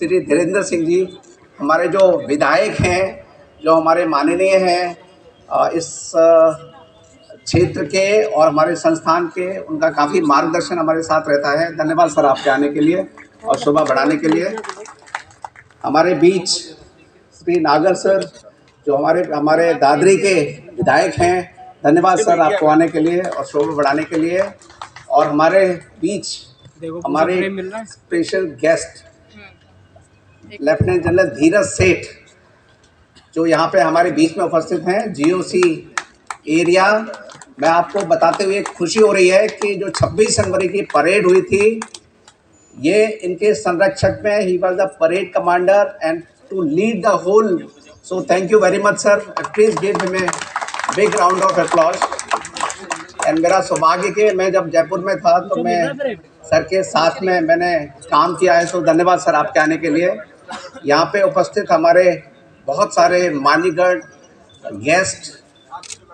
श्री धीरेन्द्र सिंह जी, हमारे जो विधायक हैं, जो हमारे माननीय हैं इस क्षेत्र के और हमारे संस्थान के, उनका काफ़ी मार्गदर्शन हमारे साथ रहता है। धन्यवाद सर आपके आने के लिए और शोभा बढ़ाने के लिए। हमारे बीच श्री नागर सर, जो हमारे दादरी के विधायक हैं, धन्यवाद सर आपको आने के लिए और शोभा बढ़ाने के लिए। और हमारे बीच हमारे special guest lieutenant general Dheeraj सेठ, जो यहाँ पे हमारे बीच में उपस्थित हैं, जीओसी एरिया। मैं आपको बताते हुए खुशी हो रही है कि जो 26 जनवरी की परेड हुई थी, ये इनके संरक्षक में, he was the parade commander and to lead the whole. So thank you very much sir, please give him a big round of applause. And मेरा सौभाग्य कि मैं जब जयपुर में था तो मैं सर के साथ में मैंने काम किया है। सो धन्यवाद सर आपके आने के लिए। यहाँ पे उपस्थित हमारे बहुत सारे मान्यगढ़ गेस्ट,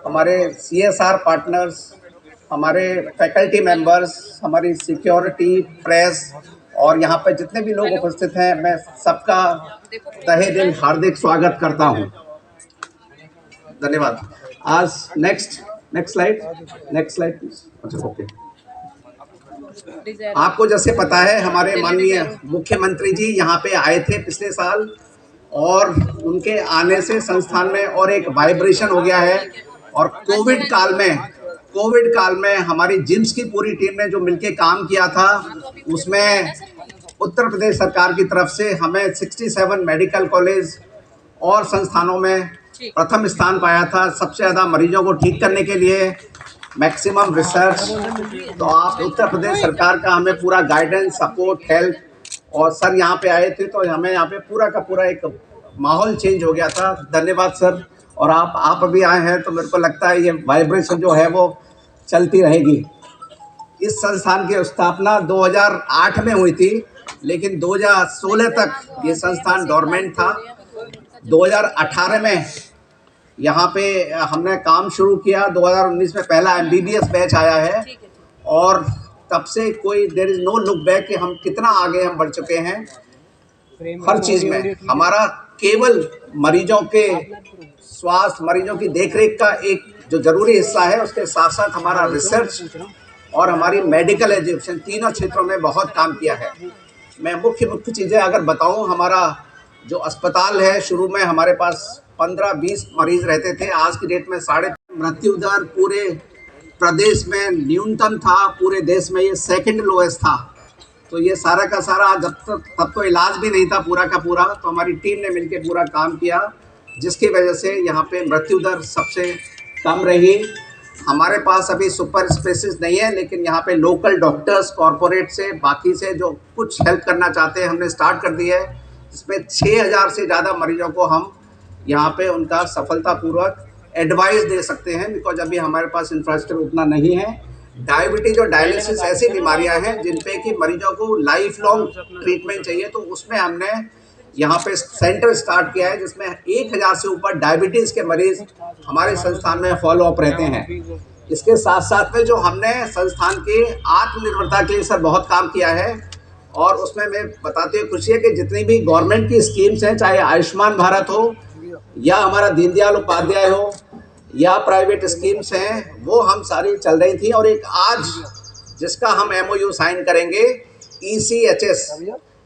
हमारे CSR पार्टनर्स, हमारे फैकल्टी मेंबर्स, हमारी सिक्योरिटी, प्रेस और यहाँ पे जितने भी लोग उपस्थित हैं, मैं सबका तहे दिल हार्दिक स्वागत करता हूँ। धन्यवाद। आज नेक्स्ट स्लाइड प्लीज। अच्छा ओके। आपको जैसे पता है, हमारे माननीय मुख्यमंत्री जी यहाँ पे आए थे पिछले साल और उनके आने से संस्थान में और एक वाइब्रेशन हो गया है। और कोविड काल में हमारी जिम्स की पूरी टीम ने जो मिलके काम किया था, उसमें उत्तर प्रदेश सरकार की तरफ से हमें 67 मेडिकल कॉलेज और संस्थानों में प्रथम स्थान पाया था, सबसे ज़्यादा मरीजों को ठीक करने के लिए, मैक्सिमम रिसर्च। तो आप उत्तर प्रदेश सरकार का हमें पूरा गाइडेंस, सपोर्ट, हेल्प, और सर यहाँ पे आए थे तो हमें यहाँ पे पूरा का पूरा एक माहौल चेंज हो गया था। धन्यवाद सर। और आप अभी आए हैं तो मेरे को लगता है ये वाइब्रेशन जो है वो चलती रहेगी। इस संस्थान की स्थापना 2008 में हुई थी, लेकिन 2016 तक ये संस्थान डोरमेंट था। 2018 में यहाँ पे हमने काम शुरू किया। 2019 में पहला MBBS बैच आया है और तब से कोई there is no look back कि हम कितना आगे हम बढ़ चुके हैं हर चीज़ में। हमारा केवल मरीजों के स्वास्थ्य, मरीजों की देखरेख का एक जो ज़रूरी हिस्सा है, उसके साथ साथ हमारा रिसर्च और हमारी मेडिकल एजुकेशन, तीनों क्षेत्रों में बहुत काम किया है। मैं मुख्य चीज़ें अगर बताऊं, हमारा जो अस्पताल है, शुरू में हमारे पास 15-20 मरीज रहते थे। आज की डेट में 3.5 मृत्यु दर पूरे प्रदेश में न्यूनतम था, पूरे देश में ये सेकंड लोएस्ट था। तो ये सारा का सारा तब तो इलाज भी नहीं था पूरा का पूरा, तो हमारी टीम ने मिलकर पूरा काम किया, जिसकी वजह से यहाँ पे मृत्यु दर सबसे कम रही। हमारे पास अभी सुपर स्पेशलिस्ट नहीं है, लेकिन यहाँ पे लोकल डॉक्टर्स कॉरपोरेट से, बाकी से जो कुछ हेल्प करना चाहते हैं, हमने स्टार्ट कर दी है, जिसमें 6000 से ज़्यादा मरीजों को हम यहाँ पे उनका सफलतापूर्वक एडवाइस दे सकते हैं। बिकॉज अभी हमारे पास इंफ्रास्ट्रक्चर उतना नहीं है। डायबिटीज और डायलिसिस ऐसी बीमारियां हैं जिन पे कि मरीजों को लाइफ लॉन्ग ट्रीटमेंट चाहिए, तो उसमें हमने यहाँ पे सेंटर स्टार्ट किया है, जिसमें 1000 से ऊपर डायबिटीज़ के मरीज हमारे संस्थान में फॉलो अप रहते हैं। इसके साथ साथ में जो हमने संस्थान की आत्मनिर्भरता के लिए सर बहुत काम किया है, और उसमें मैं बताते हुए खुशी है कि जितनी भी गवर्नमेंट की स्कीम्स हैं, चाहे आयुष्मान भारत हो या हमारा दीनदयाल उपाध्याय हो या प्राइवेट स्कीम्स हैं, वो हम सारी चल रही थी। और एक आज जिसका हम MOU साइन करेंगे, ECHS,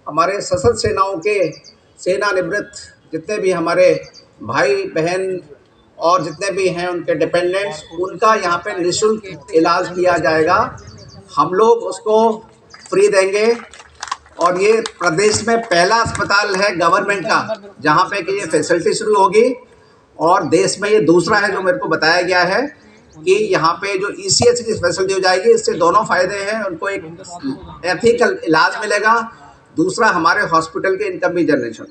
हमारे सशस्त्र सेनाओं के सेनानिवृत्त जितने भी हमारे भाई बहन और जितने भी हैं उनके डिपेंडेंट्स, उनका यहाँ पे निःशुल्क इलाज किया जाएगा। हम लोग उसको फ्री देंगे। और ये प्रदेश में पहला अस्पताल है गवर्नमेंट का जहाँ पे कि ये फैसिलिटी शुरू होगी, और देश में ये दूसरा है जो मेरे को बताया गया है कि यहाँ पे जो ECHS की फैसिलिटी हो जाएगी। इससे दोनों फायदे हैं, उनको एक एथिकल इलाज मिलेगा, दूसरा हमारे हॉस्पिटल के इनकम भी जनरेशन।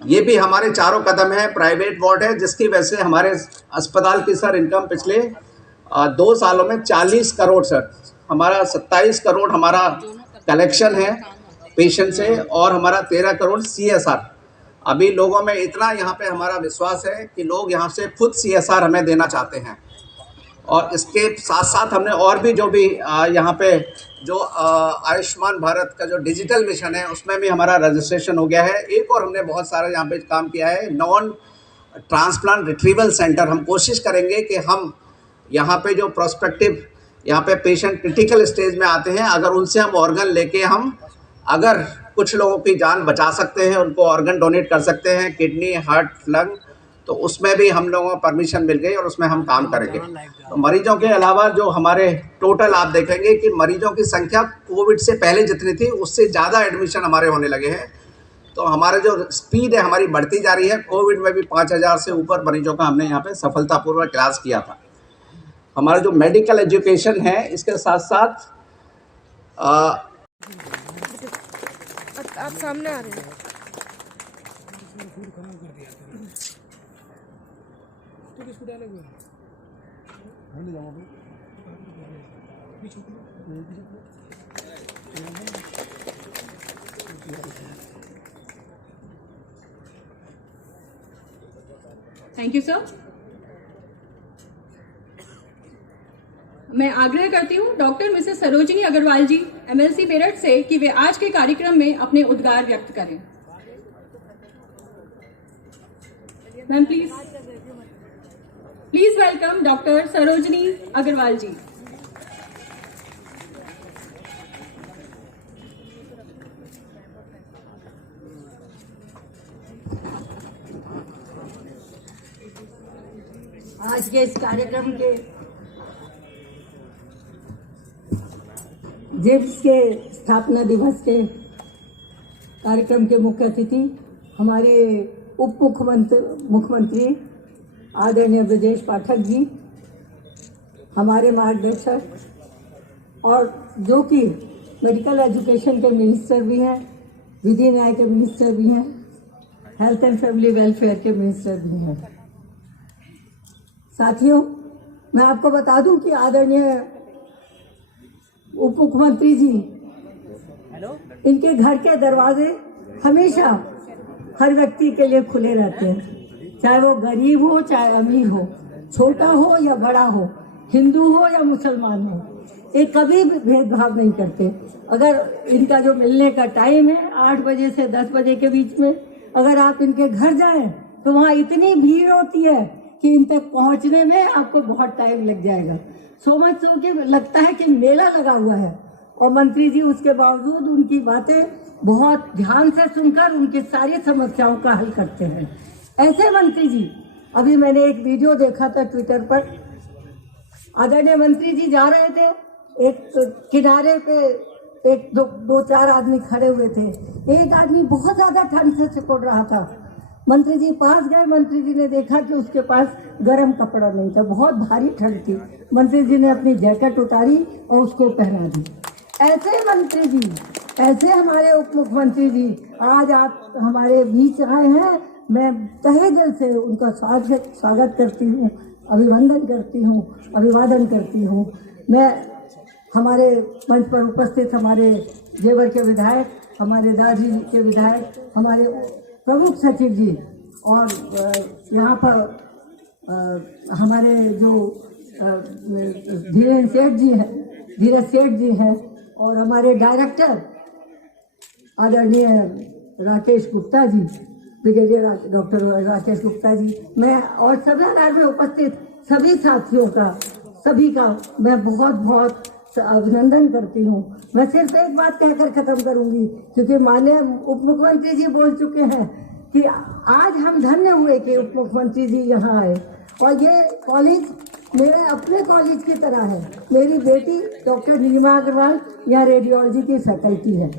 ये भी हमारे चारों कदम है। प्राइवेट वार्ड है, जिसकी वजह से हमारे अस्पताल की सर इनकम पिछले 2 सालों में 40 करोड़ सर, हमारा 27 करोड़ हमारा कलेक्शन है पेशेंट से, और हमारा 13 करोड़ CSR। अभी लोगों में इतना यहाँ पे हमारा विश्वास है कि लोग यहाँ से खुद CSR हमें देना चाहते हैं। और इसके साथ साथ हमने और भी जो भी यहाँ पे जो आयुष्मान भारत का जो डिजिटल मिशन है उसमें भी हमारा रजिस्ट्रेशन हो गया है। एक और हमने बहुत सारा यहाँ पे काम किया है, नॉन ट्रांसप्लांट रिट्रीवल सेंटर। हम कोशिश करेंगे कि हम यहाँ पे जो प्रोस्पेक्टिव यहाँ पे पेशेंट क्रिटिकल स्टेज में आते हैं, अगर उनसे हम ऑर्गन लेके हम अगर कुछ लोगों की जान बचा सकते हैं, उनको ऑर्गन डोनेट कर सकते हैं, किडनी, हार्ट, लंग, तो उसमें भी हम लोगों को परमिशन मिल गई और उसमें हम काम करेंगे। तो मरीजों के अलावा जो हमारे टोटल आप देखेंगे कि मरीजों की संख्या कोविड से पहले जितनी थी उससे ज़्यादा एडमिशन हमारे होने लगे हैं। तो हमारे जो स्पीड है हमारी बढ़ती जा रही है। कोविड में भी 5000 से ऊपर मरीजों का हमने यहाँ पे सफलतापूर्वक इलाज किया था। हमारा जो मेडिकल एजुकेशन है इसके साथ साथ आप सामने आ रहे हैं। Thank you sir. मैं आग्रह करती हूँ डॉक्टर मिसेस सरोजिनी अग्रवाल जी एमएलसी मेरठ से कि वे आज के कार्यक्रम में अपने उद्गार व्यक्त करें। Ma'am please welcome doctor Sarojini Agarwal ji. आज के इस कार्यक्रम के जिप्स के स्थापना दिवस के कार्यक्रम के मुख्य अतिथि हमारे उप मुख्यमंत्री आदरणीय ब्रजेश पाठक जी, हमारे मार्गदर्शक और जो कि मेडिकल एजुकेशन के मिनिस्टर भी हैं, विधि न्याय के मिनिस्टर भी हैं, हेल्थ एंड फैमिली वेलफेयर के मिनिस्टर भी हैं। साथियों, मैं आपको बता दूं कि आदरणीय उप मुख्यमंत्री जी, इनके घर के दरवाजे हमेशा हर व्यक्ति के लिए खुले रहते हैं, चाहे वो गरीब हो चाहे अमीर हो, छोटा हो या बड़ा हो, हिंदू हो या मुसलमान हो, ये कभी भी भेदभाव नहीं करते। अगर इनका जो मिलने का टाइम है 8 बजे से 10 बजे के बीच में, अगर आप इनके घर जाएं तो वहाँ इतनी भीड़ होती है कि इन तक पहुँचने में आपको बहुत टाइम लग जाएगा। सो मच सो कि लगता है कि मेला लगा हुआ है। और मंत्री जी उसके बावजूद उनकी बातें बहुत ध्यान से सुनकर उनकी सारी समस्याओं का हल करते हैं। ऐसे मंत्री जी, अभी मैंने एक वीडियो देखा था ट्विटर पर, आदरणीय मंत्री जी जा रहे थे, एक किनारे पे एक दो चार आदमी खड़े हुए थे, एक आदमी बहुत ज्यादा ठंड से सिकुड़ रहा था। मंत्री जी पास गए, मंत्री जी ने देखा कि उसके पास गर्म कपड़ा नहीं था, बहुत भारी ठंड थी। मंत्री जी ने अपनी जैकेट उतारी और उसको पहना दी। ऐसे मंत्री जी, ऐसे हमारे उप मुख्यमंत्री जी आज आप हमारे बीच आए हैं। मैं तहे दिल से उनका स्वागत करती हूँ, अभिवादन करती हूँ। मैं हमारे मंच पर उपस्थित हमारे जेवर के विधायक, हमारे दादरी के विधायक, हमारे प्रमुख सचिव जी और यहाँ पर हमारे जो धीरज सेठ जी हैं और हमारे डायरेक्टर आदरणीय राकेश गुप्ता जी, ब्रिगेडियर डॉक्टर राकेश गुप्ता जी, मैं और सभागार में उपस्थित सभी साथियों का, सभी का मैं बहुत बहुत अभिनंदन करती हूँ। मैं सिर्फ एक बात कहकर खत्म करूंगी, क्योंकि माननीय उप मुख्यमंत्री जी बोल चुके हैं कि आज हम धन्य हुए कि उप मुख्यमंत्री जी यहाँ आए। और ये कॉलेज मेरे अपने कॉलेज की तरह है। मेरी बेटी डॉक्टर नीलिमा अग्रवाल यहाँ रेडियोलॉजी की फैकल्टी है।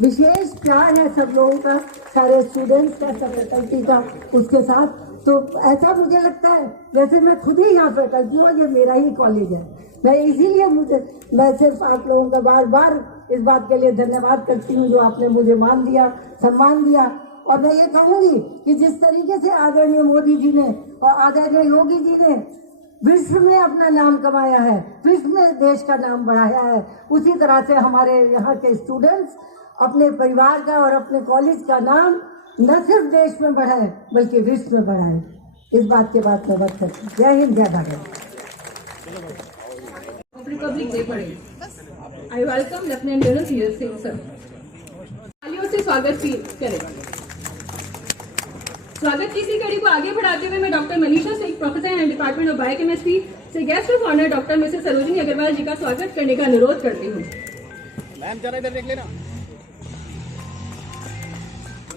विशेष प्यार है सब लोगों का, सारे स्टूडेंट्स का, सब फैकल्टी का उसके साथ। तो ऐसा मुझे लगता है जैसे मैं खुद ही यहाँ फैकल्टी हूँ, ये मेरा ही कॉलेज है। मैं इसीलिए मैं सिर्फ आप लोगों का बार बार इस बात के लिए धन्यवाद करती हूँ जो आपने मुझे मान दिया, सम्मान दिया। और मैं ये कहूँगी कि जिस तरीके से आदरणीय मोदी जी ने और आदरणीय योगी जी ने विश्व में अपना नाम कमाया है, विश्व में देश का नाम बढ़ाया है, उसी तरह से हमारे यहाँ के स्टूडेंट्स अपने परिवार का और अपने कॉलेज का नाम न सिर्फ देश में बढ़ाए बल्कि विश्व में बढ़ाए। इस बात के बाद मैं बात करती हूँ। जय हिंद, जय Bharat. Republic day parade. I welcome lieutenant general Dheeraj Singh sir. तालियों से स्वागत करें। स्वागत की इसी कड़ी को आगे बढ़ाते हुए मैं doctor Manisha Singh, professor and department of biochemistry से guest of honour doctor Mrs Sarojini Agarwal ji का स्वागत करने का अनुरोध करती हूँ। मैम जरा इधर देख लेना।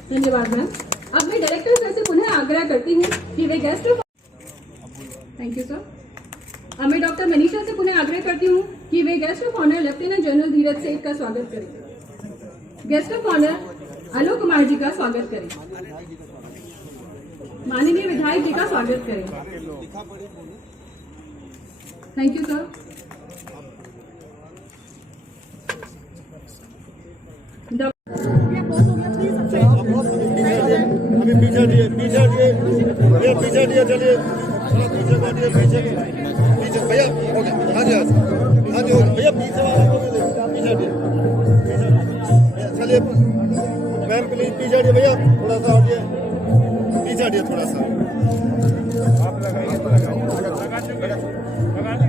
धन्यवाद मैम। अब मैं डायरेक्टर सर से पुनः आग्रह करती हूँ कि वे guest of thank you sir. अब मैं डॉक्टर मनीषा से पुनः आग्रह करती हूँ कि वे guest of honour lieutenant general Dheeraj Seth का स्वागत करें। Guest of honour Alok Kumar ji का स्वागत करें। माननीय विधायक जी का स्वागत करें। Thank you sir. अभी पीछे दिए भैया, पीछे दिए, चलिए पीछे बैठिए, पीछे भैया हो गया। हाँ जी हाँ जी हो गया भैया, पीछे वाला को भी दे, पीछे दिए भैया, चलिए मैम प्लीज पीछे दिए भैया, थोड़ा सा हटिए, पीछे दिए थोड़ा सा। आप लगाइए, तो लगा दी,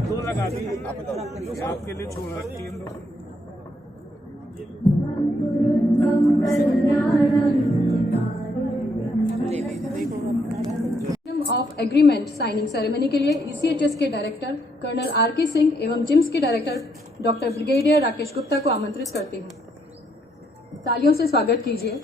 दो लगा दी, आपके लिए छोड़ रखी है। ऑफ एग्रीमेंट साइनिंग सेरेमनी के लिए ECHS के डायरेक्टर कर्नल RK सिंह एवं जिम्स के director doctor brigadier Rakesh Gupta को आमंत्रित करती हूँ। तालियों से स्वागत कीजिए।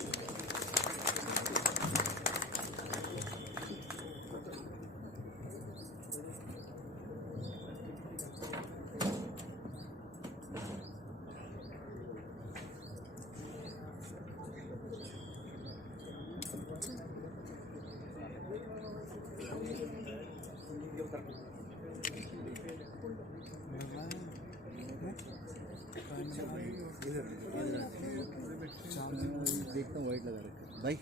देखता हूँ वाइट लगा रखा भाई।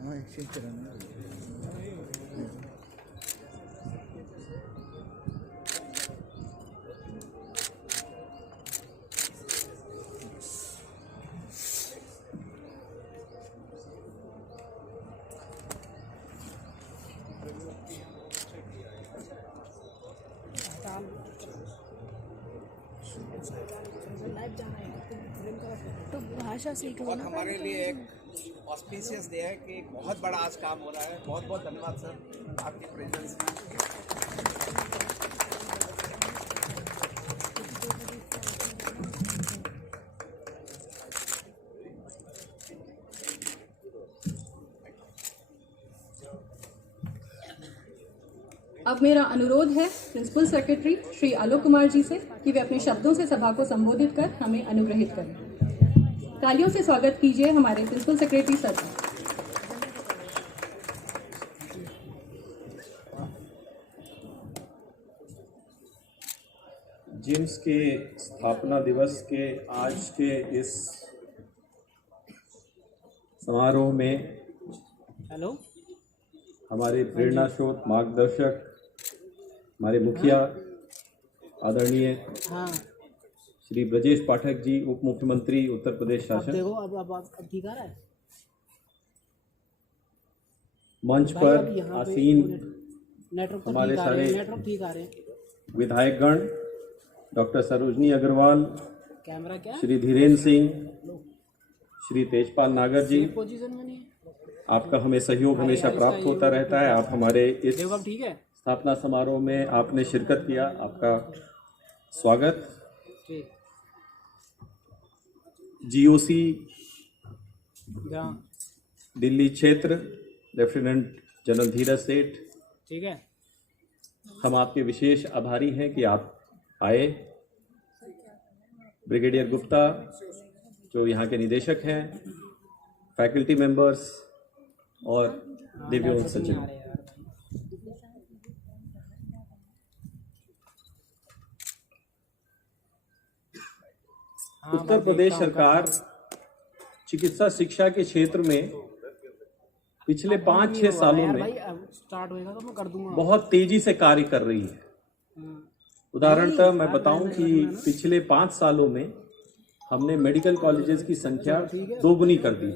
हाँ एक्सचेंज कराना तो भाषा सीख लो ना। हमारे लिए एक ऑस्पिशियस डे है कि बहुत बड़ा आज काम हो रहा है। बहुत बहुत धन्यवाद सर आपकी प्रेजेंस में। अब मेरा अनुरोध है प्रिंसिपल सेक्रेटरी श्री आलोक कुमार जी से कि वे अपने शब्दों से सभा को संबोधित कर हमें अनुग्रहित करें। तालियों से स्वागत कीजिए हमारे प्रिंसिपल सेक्रेटरी सर का। जिम्स के स्थापना दिवस के आज के इस समारोह में हेलो, हमारे प्रेरणा स्रोत मार्गदर्शक, हमारे मुखिया आदरणीय श्री ब्रजेश पाठक जी, उप मुख्यमंत्री उत्तर प्रदेश शासन, देखो अब ठीक आ रहा है। मंच पर आसीन नेटवर्क हमारे सारे ठीक आ रहे हैं। विधायकगण, डॉक्टर सरोजनी अग्रवाल, कैमरा क्या श्री धीरेन्द्र सिंह, श्री तेजपाल नागर जी, पोजीशन में नहीं है। आपका हमें सहयोग हमेशा प्राप्त होता रहता है। आप हमारे इस देखो अब ठीक है। स्थापना समारोह में आपने शिरकत किया, आपका स्वागत। ठीक, GOC जहाँ दिल्ली क्षेत्र लेफ्टिनेंट जनरल धीरज सेठ, ठीक है। हम आपके विशेष आभारी हैं कि आप आए। ब्रिगेडियर गुप्ता जो यहाँ के निदेशक हैं, फैकल्टी मेंबर्स और दिव्यांग सचिव, उत्तर प्रदेश सरकार चिकित्सा शिक्षा के क्षेत्र में पिछले 5-6 सालों में स्टार्ट होएगा तो मैं कर दूंगा। बहुत तेजी से कार्य कर रही है। उदाहरणतः मैं बताऊं कि पिछले 5 सालों में हमने मेडिकल कॉलेजेस की संख्या दोगुनी कर दी।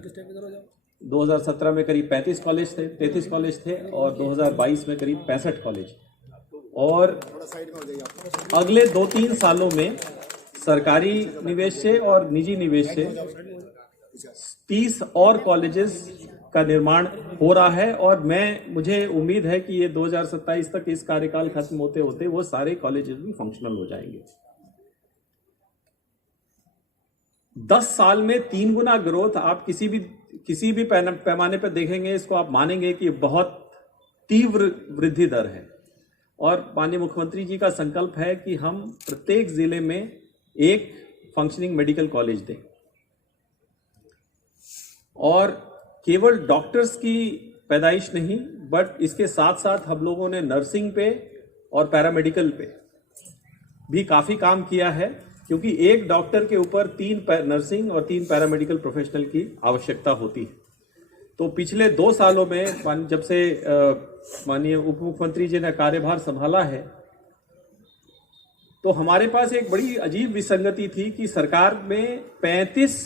2017 में करीब 35 कॉलेज थे, 33 कॉलेज थे और 2022 में करीब 65 कॉलेज। और अगले 2-3 सालों में सरकारी निवेश से और निजी निवेश से 30 और कॉलेजेस का निर्माण हो रहा है और मुझे उम्मीद है कि ये 2027 तक इस कार्यकाल खत्म होते होते वो सारे कॉलेजेस भी फंक्शनल हो जाएंगे। 10 साल में 3 गुना ग्रोथ आप किसी भी पैमाने पर देखेंगे, इसको आप मानेंगे कि बहुत तीव्र वृद्धि दर है। और माननीय मुख्यमंत्री जी का संकल्प है कि हम प्रत्येक जिले में एक फंक्शनिंग मेडिकल कॉलेज दें और केवल डॉक्टर्स की पैदाइश नहीं, बट इसके साथ साथ हम लोगों ने नर्सिंग पे और पैरामेडिकल पे भी काफी काम किया है, क्योंकि एक डॉक्टर के ऊपर 3 नर्सिंग और 3 पैरामेडिकल प्रोफेशनल की आवश्यकता होती है। तो पिछले 2 सालों में जब से माननीय उप मुख्यमंत्री जी ने कार्यभार संभाला है, तो हमारे पास एक बड़ी अजीब विसंगति थी कि सरकार में 35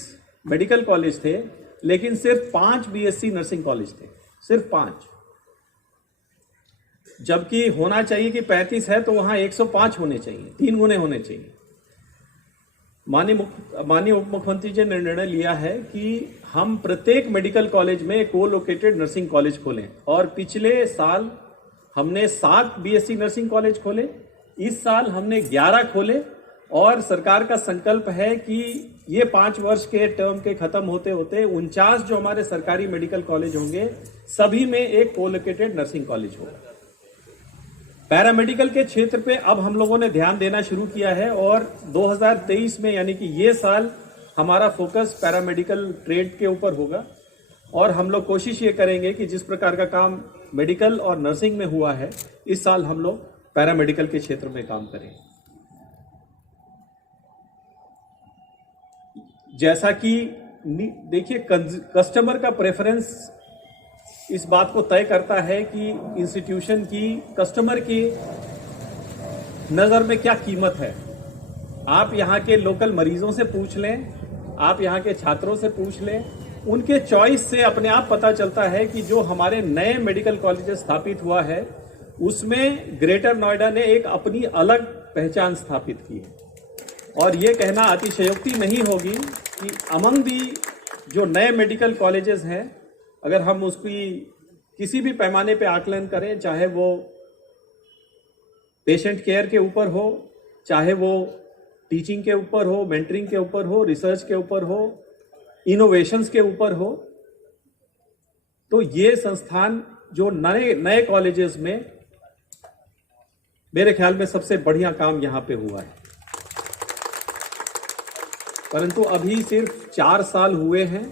मेडिकल कॉलेज थे लेकिन सिर्फ 5 बीएससी नर्सिंग कॉलेज थे, सिर्फ 5, जबकि होना चाहिए कि 35 है तो वहां 105 होने चाहिए, 3 गुने होने चाहिए। माननीय उप मुख्यमंत्री जी ने निर्णय लिया है कि हम प्रत्येक मेडिकल कॉलेज में को लोकेटेड नर्सिंग कॉलेज खोलें और पिछले साल हमने 7 बीएससी नर्सिंग कॉलेज खोले, इस साल हमने 11 खोले और सरकार का संकल्प है कि ये 5 वर्ष के टर्म के खत्म होते होते 49 जो हमारे सरकारी मेडिकल कॉलेज होंगे सभी में एक को लोकेटेड नर्सिंग कॉलेज होगा। पैरामेडिकल के क्षेत्र पे अब हम लोगों ने ध्यान देना शुरू किया है और 2023 में यानी कि ये साल हमारा फोकस पैरामेडिकल ट्रेड के ऊपर होगा और हम लोग कोशिश ये करेंगे कि जिस प्रकार का काम मेडिकल और नर्सिंग में हुआ है, इस साल हम लोग पैरामेडिकल के क्षेत्र में काम करें। जैसा कि देखिए, कस्टमर का प्रेफरेंस इस बात को तय करता है कि इंस्टीट्यूशन की कस्टमर की नज़र में क्या कीमत है। आप यहाँ के लोकल मरीजों से पूछ लें, आप यहाँ के छात्रों से पूछ लें, उनके चॉइस से अपने आप पता चलता है कि जो हमारे नए मेडिकल कॉलेज स्थापित हुआ है उसमें ग्रेटर नोएडा ने एक अपनी अलग पहचान स्थापित की है। और ये कहना अतिशयोक्ति नहीं होगी कि अमंग दी जो नए मेडिकल कॉलेजेस हैं, अगर हम उसकी किसी भी पैमाने पे आकलन करें, चाहे वो पेशेंट केयर के ऊपर हो, चाहे वो टीचिंग के ऊपर हो, मेंटरिंग के ऊपर हो, रिसर्च के ऊपर हो, इनोवेशंस के ऊपर हो, तो ये संस्थान जो नए कॉलेजेस में मेरे ख्याल में सबसे बढ़िया काम यहां पे हुआ है। परंतु अभी सिर्फ 4 साल हुए हैं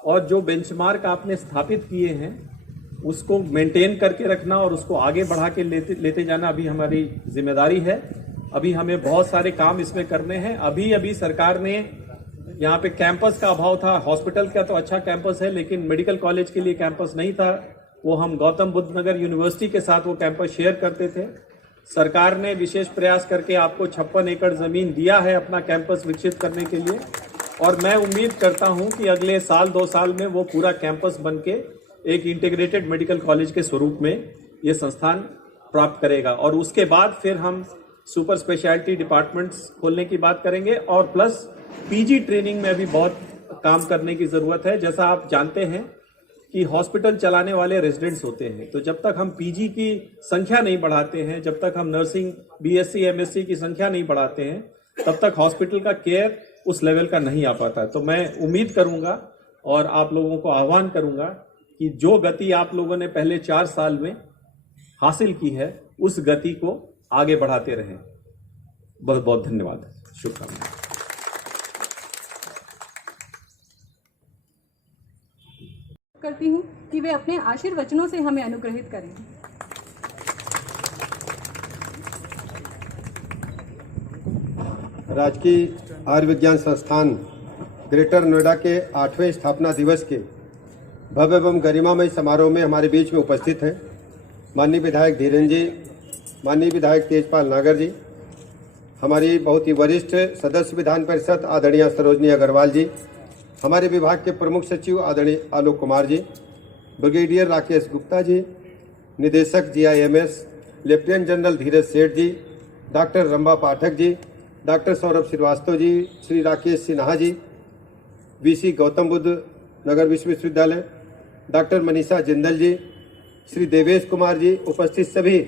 और जो बेंचमार्क आपने स्थापित किए हैं उसको मेंटेन करके रखना और उसको आगे बढ़ा के लेते जाना अभी हमारी जिम्मेदारी है। अभी हमें बहुत सारे काम इसमें करने हैं। अभी सरकार ने यहाँ पे कैंपस का अभाव था, हॉस्पिटल का तो अच्छा कैंपस है लेकिन मेडिकल कॉलेज के लिए कैंपस नहीं था, वो हम गौतम बुद्ध नगर यूनिवर्सिटी के साथ वो कैंपस शेयर करते थे। सरकार ने विशेष प्रयास करके आपको 56 एकड़ जमीन दिया है अपना कैंपस विकसित करने के लिए और मैं उम्मीद करता हूं कि अगले 1-2 साल में वो पूरा कैंपस बनके एक इंटीग्रेटेड मेडिकल कॉलेज के स्वरूप में ये संस्थान प्राप्त करेगा। और उसके बाद फिर हम सुपर स्पेशलिटी डिपार्टमेंट्स खोलने की बात करेंगे और प्लस पीजी ट्रेनिंग में भी बहुत काम करने की जरूरत है। जैसा आप जानते हैं कि हॉस्पिटल चलाने वाले रेजिडेंट्स होते हैं, तो जब तक हम पीजी की संख्या नहीं बढ़ाते हैं, जब तक हम नर्सिंग बीएससी एमएससी की संख्या नहीं बढ़ाते हैं, तब तक हॉस्पिटल का केयर उस लेवल का नहीं आ पाता। तो मैं उम्मीद करूंगा और आप लोगों को आह्वान करूंगा कि जो गति आप लोगों ने पहले 4 साल में हासिल की है उस गति को आगे बढ़ाते रहें। बहुत बहुत धन्यवाद, शुभकामनाएं। करती हूँ कि वे अपने आशीर्वचनों से हमें अनुग्रहित करें। राजकीय आयुर्विज्ञान संस्थान ग्रेटर नोएडा के 8वें स्थापना दिवस के भव्य एवं गरिमामय समारोह में हमारे बीच में उपस्थित हैं माननीय विधायक धीरेन जी, माननीय विधायक तेजपाल नागर जी, हमारी बहुत ही वरिष्ठ सदस्य विधान परिषद आदरणीय सरोजनी अग्रवाल जी, हमारे विभाग के प्रमुख सचिव आदरणीय आलोक कुमार जी, ब्रिगेडियर राकेश गुप्ता जी, निदेशक GIMS लेफ्टिनेंट जनरल धीरज सेठ जी, doctor रंबा Pathak ji, doctor Saurabh Srivastava ji, Shri Rakesh Sinha ji, VC Gautam Buddha नगर विश्वविद्यालय, डॉक्टर मनीषा जिंदल जी, श्री देवेश कुमार जी, उपस्थित सभी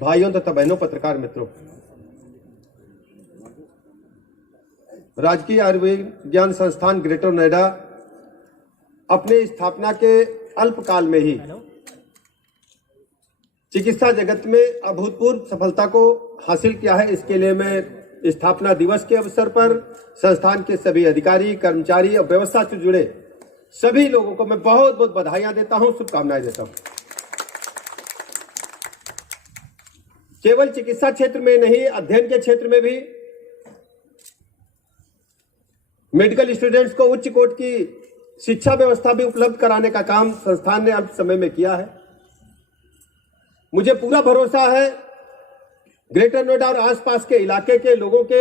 भाइयों तथा बहनों पत्रकार मित्रों, राजकीय आयुर्विज्ञान संस्थान ग्रेटर नोएडा अपने स्थापना के अल्पकाल में ही चिकित्सा जगत में अभूतपूर्व सफलता को हासिल किया है। इसके लिए मैं स्थापना दिवस के अवसर पर संस्थान के सभी अधिकारी, कर्मचारी और व्यवस्था से जुड़े सभी लोगों को मैं बहुत बहुत बधाइयां देता हूं, शुभकामनाएं देता हूं। केवल चिकित्सा क्षेत्र में नहीं, अध्ययन के क्षेत्र में भी मेडिकल स्टूडेंट्स को उच्च कोटि की शिक्षा व्यवस्था भी उपलब्ध कराने का काम संस्थान ने अल्प समय में किया है। मुझे पूरा भरोसा है ग्रेटर नोएडा और आसपास के इलाके के लोगों के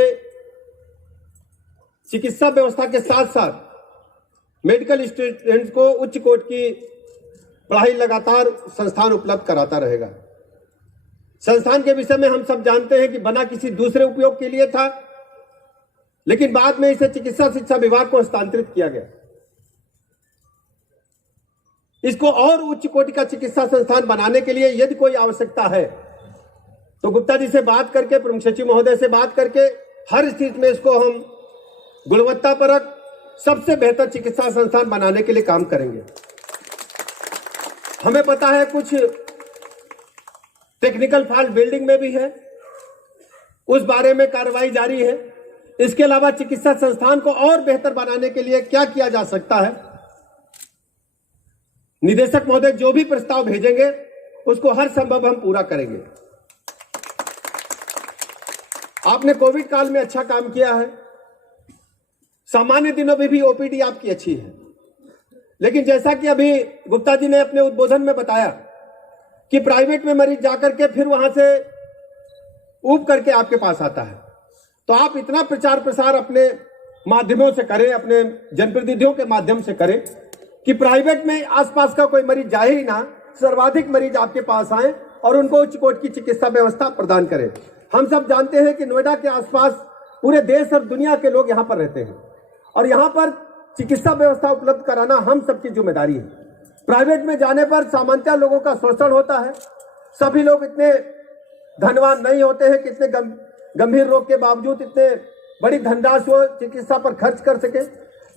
चिकित्सा व्यवस्था के साथ साथ मेडिकल स्टूडेंट्स को उच्च कोटि की पढ़ाई लगातार संस्थान उपलब्ध कराता रहेगा। संस्थान के विषय में हम सब जानते हैं कि बना किसी दूसरे उपयोग के लिए था, लेकिन बाद में इसे चिकित्सा शिक्षा विभाग को हस्तांतरित किया गया। इसको और उच्च कोटि का चिकित्सा संस्थान बनाने के लिए यदि कोई आवश्यकता है तो गुप्ता जी से बात करके, प्रमुख सचिव महोदय से बात करके हर स्थिति में इसको हम गुणवत्तापरक सबसे बेहतर चिकित्सा संस्थान बनाने के लिए काम करेंगे। हमें पता है कुछ टेक्निकल फॉल्ट बिल्डिंग में भी है, उस बारे में कार्रवाई जारी है। इसके अलावा चिकित्सा संस्थान को और बेहतर बनाने के लिए क्या किया जा सकता है, निदेशक महोदय जो भी प्रस्ताव भेजेंगे उसको हर संभव हम पूरा करेंगे। आपने कोविड काल में अच्छा काम किया है, सामान्य दिनों में भी OPD आपकी अच्छी है, लेकिन जैसा कि अभी गुप्ता जी ने अपने उद्बोधन में बताया कि प्राइवेट में मरीज जाकर के फिर वहां से ऊब करके आपके पास आता है, तो आप इतना प्रचार प्रसार अपने माध्यमों से करें, अपने जनप्रतिनिधियों के माध्यम से करें कि प्राइवेट में आसपास का कोई मरीज जाए ही ना, सर्वाधिक मरीज आपके पास आए और उनको उच्च कोटि की चिकित्सा व्यवस्था प्रदान करें। हम सब जानते हैं कि नोएडा के आसपास पूरे देश और दुनिया के लोग यहाँ पर रहते हैं और यहाँ पर चिकित्सा व्यवस्था उपलब्ध कराना हम सबकी जिम्मेदारी है। प्राइवेट में जाने पर सामान्यतः लोगों का शोषण होता है। सभी लोग इतने धनवान नहीं होते हैं कि इतने गंभीर रोग के बावजूद इतने बड़ी धनराशि वो चिकित्सा पर खर्च कर सके,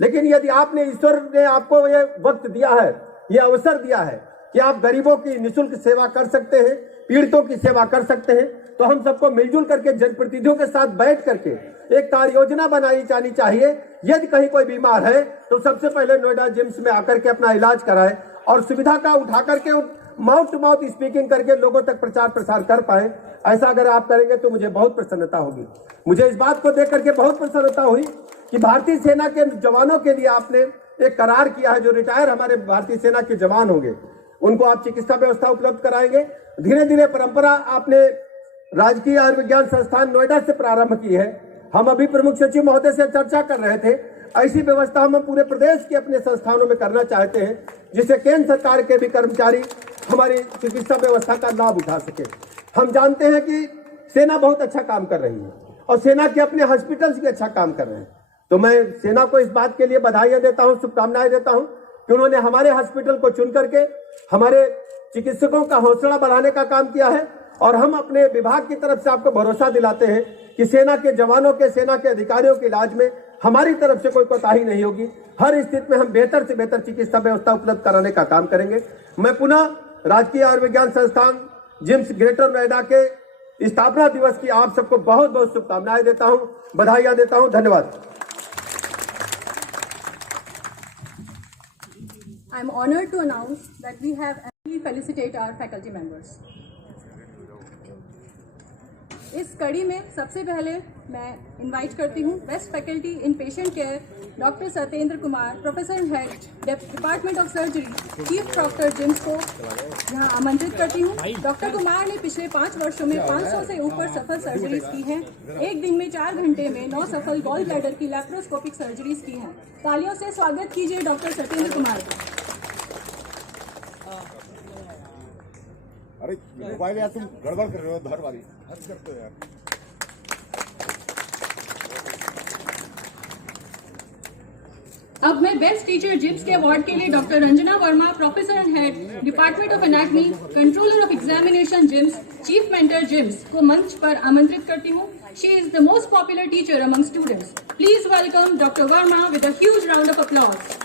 लेकिन यदि आपने, ईश्वर ने आपको ये वक्त दिया है, ये अवसर दिया है कि आप गरीबों की निःशुल्क सेवा कर सकते हैं, पीड़ितों की सेवा कर सकते हैं, तो हम सबको मिलजुल करके जनप्रतिनिधियों के साथ बैठ करके एक कार्य योजना बनाई जानी चाहिए। यदि कहीं कोई बीमार है तो सबसे पहले नोएडा जिम्स में आकर के अपना इलाज कराए और सुविधा का उठा करके माउथ टू माउथ स्पीकिंग करके लोगों तक प्रचार प्रसार कर पाए। ऐसा अगर आप करेंगे तो मुझे बहुत प्रसन्नता होगी। मुझे इस बात को देख करके बहुत प्रसन्नता हुई कि भारतीय सेना के जवानों के लिए आपने एक करार किया है। जो रिटायर हमारे भारतीय सेना के जवान होंगे उनको आप चिकित्सा व्यवस्था उपलब्ध कराएंगे। धीरे धीरे परंपरा आपने राजकीय आयुर्विज्ञान संस्थान नोएडा से प्रारंभ की है। हम अभी प्रमुख सचिव महोदय से चर्चा कर रहे थे, ऐसी व्यवस्था हम पूरे प्रदेश के अपने संस्थानों में करना चाहते हैं जिससे केंद्र सरकार के भी कर्मचारी हमारी चिकित्सा व्यवस्था का लाभ उठा सके। हम जानते हैं कि सेना बहुत अच्छा काम कर रही है और सेना के अपने हॉस्पिटल्स भी अच्छा काम कर रहे हैं, तो मैं सेना को इस बात के लिए बधाइयां देता हूं, शुभकामनाएं देता हूं कि उन्होंने हमारे हॉस्पिटल को चुन करके हमारे चिकित्सकों का हौसला बढ़ाने का काम किया है। और हम अपने विभाग की तरफ से आपको भरोसा दिलाते हैं कि सेना के जवानों के, सेना के अधिकारियों के इलाज में हमारी तरफ से कोई कोताही नहीं होगी। हर स्थिति में हम बेहतर से बेहतर चिकित्सा व्यवस्था उपलब्ध कराने का काम करेंगे। मैं पुनः राजकीय आयुर्विज्ञान संस्थान जिम्स ग्रेटर नोएडा के स्थापना दिवस की आप सबको बहुत बहुत शुभकामनाएं देता हूं, बधाइयां देता हूं। धन्यवाद। I am honored to announce that we have actually felicitate our faculty members. इस कड़ी में सबसे पहले मैं इनवाइट करती हूँ best faculty in patient care doctor Satyendra Kumar, professor head, department of surgery, chief doctor GIMS को यहाँ आमंत्रित करती हूँ। डॉक्टर कुमार ने पिछले 5 वर्षों में 500 से ऊपर सफल सर्जरीज की हैं। एक दिन में 4 घंटे में 9 सफल गॉल ब्लैडर की लैप्रोस्कोपिक सर्जरीज की हैं। तालियों से स्वागत कीजिए डॉक्टर सत्येंद्र कुमार का। अरे मोबाइल यार, तुम गड़बड़ कर रहे हो, धर वाली हद करते हो यार। अब मैं बेस्ट टीचर जिप्स के अवार्ड के लिए doctor Ranjana Verma, professor and head, department of anatomy, controller of examination GIMS, chief mentor GIMS को मंच पर आमंत्रित करती हूँ। She is the most popular teacher among students. Please welcome doctor Verma with a huge round of applause.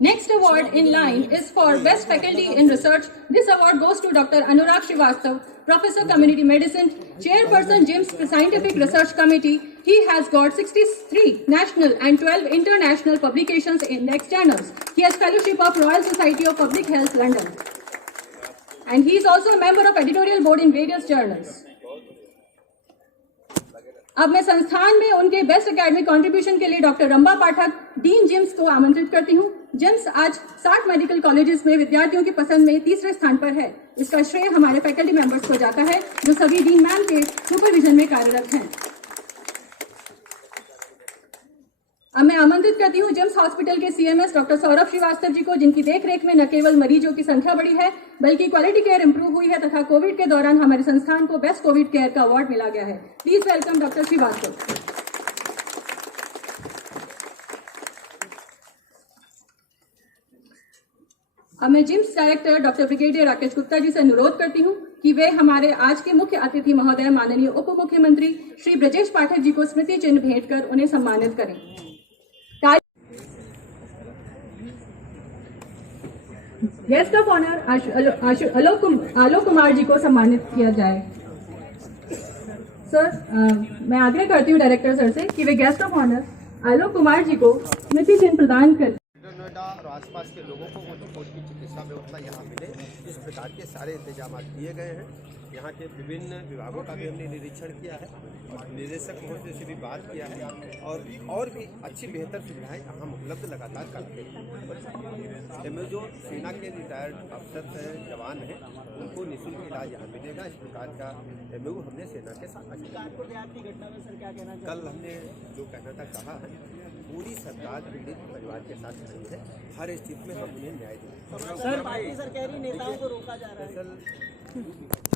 Next award in line is for Best Faculty in Research. This award goes to Dr. Anurag Srivastav, Professor Community Medicine, Chairperson JIMS Scientific Research Committee. He has got 63 national and 12 international publications in index journals. He has fellowship of Royal Society of Public Health, London. And he is also a member of editorial board in various journals. अब मैं संस्थान में उनके best academic contribution के लिए doctor रंबा पाठक, dean gyms को आमंत्रित करती हूँ। जिम्स आज 60 मेडिकल कॉलेजेस में विद्यार्थियों की पसंद में तीसरे स्थान पर है। इसका श्रेय हमारे फैकल्टी मेंबर्स को जाता है जो सभी डीन मैम के सुपरविजन में कार्यरत हैं। अब मैं आमंत्रित करती हूँ जिम्स हॉस्पिटल के सीएमएस डॉक्टर सौरभ श्रीवास्तव जी को, जिनकी देखरेख में न केवल मरीजों की संख्या बढ़ी है बल्कि क्वालिटी केयर इंप्रूव हुई है तथा कोविड के दौरान हमारे संस्थान को बेस्ट कोविड केयर का अवार्ड मिला गया है। Please welcome doctor Srivastava. अब मैं GIMS director doctor brigadier Rakesh Gupta ji से अनुरोध करती हूँ कि वे हमारे आज के मुख्य अतिथि महोदय माननीय उप मुख्यमंत्री श्री ब्रजेश पाठक जी को स्मृति चिन्ह भेंट कर उन्हें सम्मानित करें। Guest of honour Alok Kumar जी को सम्मानित किया जाए। सर, मैं आग्रह करती हूँ डायरेक्टर सर से कि वे guest of honour Alok Kumar जी को स्मृति चिन्ह प्रदान करें। नोएडा और आसपास के लोगों को कोविड की चिकित्सा व्यवस्था यहाँ मिले, इस प्रकार के सारे इंतजाम किए गए हैं। यहाँ के विभिन्न विभागों का भी हमने निरीक्षण किया है और निदेशक महोदय से भी बात किया है और भी अच्छी बेहतर सुविधाएं यहाँ उपलब्ध लगातार करते हैं। एमओ जो सेना के रिटायर्ड अफसर हैं, जवान हैं, उनको निःशुल्क इलाज यहाँ मिलेगा। इस प्रकार का एमओ हमने सेना के साथ कल हमने जो कहना था कहा है। पूरी सरकार पीड़ित परिवार के साथ खड़ी है, हर स्थिति में हम उन्हें न्याय देंगे। सर, बाकी सरकारी नेताओं को रोका जा रहा है।